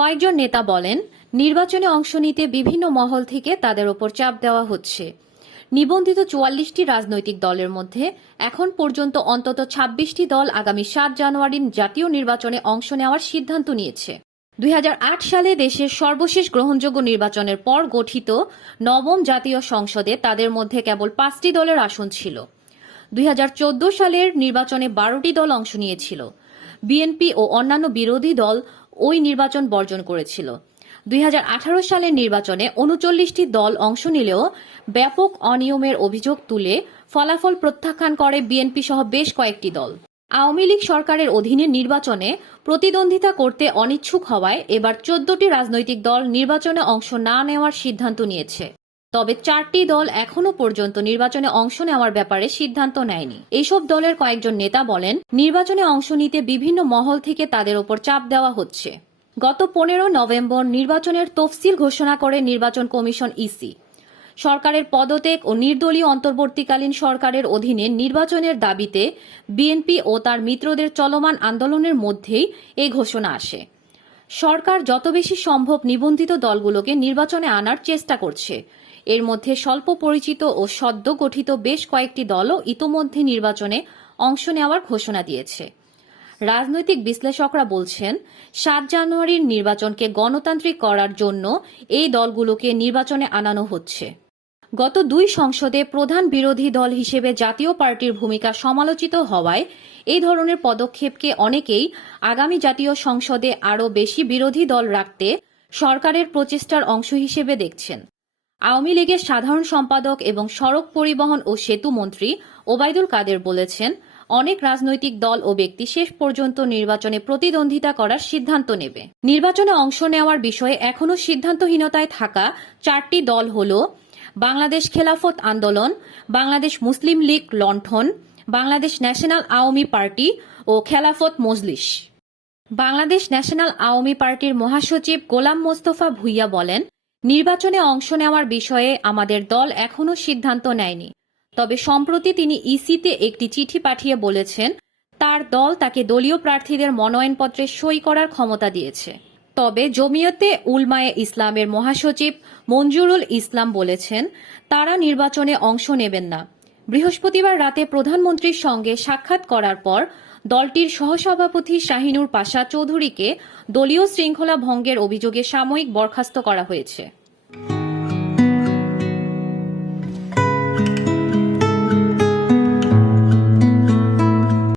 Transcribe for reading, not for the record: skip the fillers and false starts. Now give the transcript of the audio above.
কয়েকজন নেতা বলেন, নির্বাচনে অংশ নিতে বিভিন্ন মহল থেকে তাদের ওপর চাপ দেওয়া হচ্ছে। নিবন্ধিত ৪৪টি রাজনৈতিক দলের মধ্যে এখন পর্যন্ত অন্তত ২৬টি দল আগামী ৭ জানুয়ারির জাতীয় নির্বাচনে অংশ নেওয়ার সিদ্ধান্ত নিয়েছে। ২০০৮ সালে দেশের সর্বশেষ গ্রহণযোগ্য নির্বাচনের পর গঠিত নবম জাতীয় সংসদে তাদের মধ্যে কেবল ৫টি দলের আসন ছিল। ২০১৪ সালের নির্বাচনে ১২টি দল অংশ নিয়েছিল। বিএনপি ও অন্যান্য বিরোধী দল ওই নির্বাচন বর্জন করেছিল। ২০১৮ সালের নির্বাচনে ৩৯টি দল অংশ নিলেও ব্যাপক অনিয়মের অভিযোগ তুলে ফলাফল প্রত্যাখ্যান করে বিএনপি সহ বেশ কয়েকটি দল। আওয়ামী লীগ সরকারের অধীনে নির্বাচনে প্রতিদ্বন্দ্বিতা করতে অনিচ্ছুক হওয়ায় এবার ১৪টি রাজনৈতিক দল নির্বাচনে অংশ না নেওয়ার সিদ্ধান্ত নিয়েছে। তবে ৪টি দল এখনো পর্যন্ত নির্বাচনে অংশ নেওয়ার ব্যাপারে সিদ্ধান্ত নেয়নি। এইসব দলের কয়েকজন নেতা বলেন, নির্বাচনে অংশ নিতে বিভিন্ন মহল থেকে তাদের ওপর চাপ দেওয়া হচ্ছে। গত ১৫ নভেম্বর নির্বাচনের তফসিল ঘোষণা করে নির্বাচন কমিশন ইসি। সরকারের পদত্যাগ ও নির্দলীয় অন্তর্বর্তীকালীন সরকারের অধীনে নির্বাচনের দাবিতে বিএনপি ও তার মিত্রদের চলমান আন্দোলনের মধ্যেই এই ঘোষণা আসে। সরকার যত বেশি সম্ভব নিবন্ধিত দলগুলোকে নির্বাচনে আনার চেষ্টা করছে। এর মধ্যে স্বল্প পরিচিত ও সদ্য গঠিত বেশ কয়েকটি দলও ইতোমধ্যে নির্বাচনে অংশ নেওয়ার ঘোষণা দিয়েছে। রাজনৈতিক বিশ্লেষকরা বলছেন, ৭ জানুয়ারির নির্বাচনকে গণতান্ত্রিক করার জন্য এই দলগুলোকে নির্বাচনে আনানো হচ্ছে। গত ২ সংসদে প্রধান বিরোধী দল হিসেবে জাতীয় পার্টির ভূমিকা সমালোচিত হওয়ায় এই ধরনের পদক্ষেপকে অনেকেই আগামী জাতীয় সংসদে আরও বেশি বিরোধী দল রাখতে সরকারের প্রচেষ্টার অংশ হিসেবে দেখছেন। আওয়ামী লীগের সাধারণ সম্পাদক এবং সড়ক পরিবহন ও সেতু মন্ত্রী ওবায়দুল কাদের বলেছেন, অনেক রাজনৈতিক দল ও ব্যক্তি শেষ পর্যন্ত নির্বাচনে প্রতিদ্বন্দ্বিতা করার সিদ্ধান্ত নেবে। নির্বাচনে অংশ নেওয়ার বিষয়ে এখনও সিদ্ধান্তহীনতায় থাকা ৪টি দল হল বাংলাদেশ খেলাফত আন্দোলন, বাংলাদেশ মুসলিম লীগ লণ্ঠন, বাংলাদেশ ন্যাশনাল আওয়ামী পার্টি ও খেলাফত মজলিস। বাংলাদেশ ন্যাশনাল আওয়ামী পার্টির মহাসচিব গোলাম মোস্তফা ভূঁইয়া বলেন, নির্বাচনে অংশ নেওয়ার বিষয়ে আমাদের দল এখনও সিদ্ধান্ত নেয়নি। তবে সম্প্রতি তিনি ইসিতে একটি চিঠি পাঠিয়ে বলেছেন, তার দল তাকে দলীয় প্রার্থীদের মনোনয়নপত্রে সই করার ক্ষমতা দিয়েছে। তবে জমিয়তে উলমায়ে ইসলামের মহাসচিব মঞ্জুরুল ইসলাম বলেছেন, তারা নির্বাচনে অংশ নেবেন না। বৃহস্পতিবার রাতে প্রধানমন্ত্রীর সঙ্গে সাক্ষাৎ করার পর দলটির সহসভাপতি শাহিনুর পাশা চৌধুরীকে দলীয় শৃঙ্খলা ভঙ্গের অভিযোগে সাময়িক বরখাস্ত করা হয়েছে।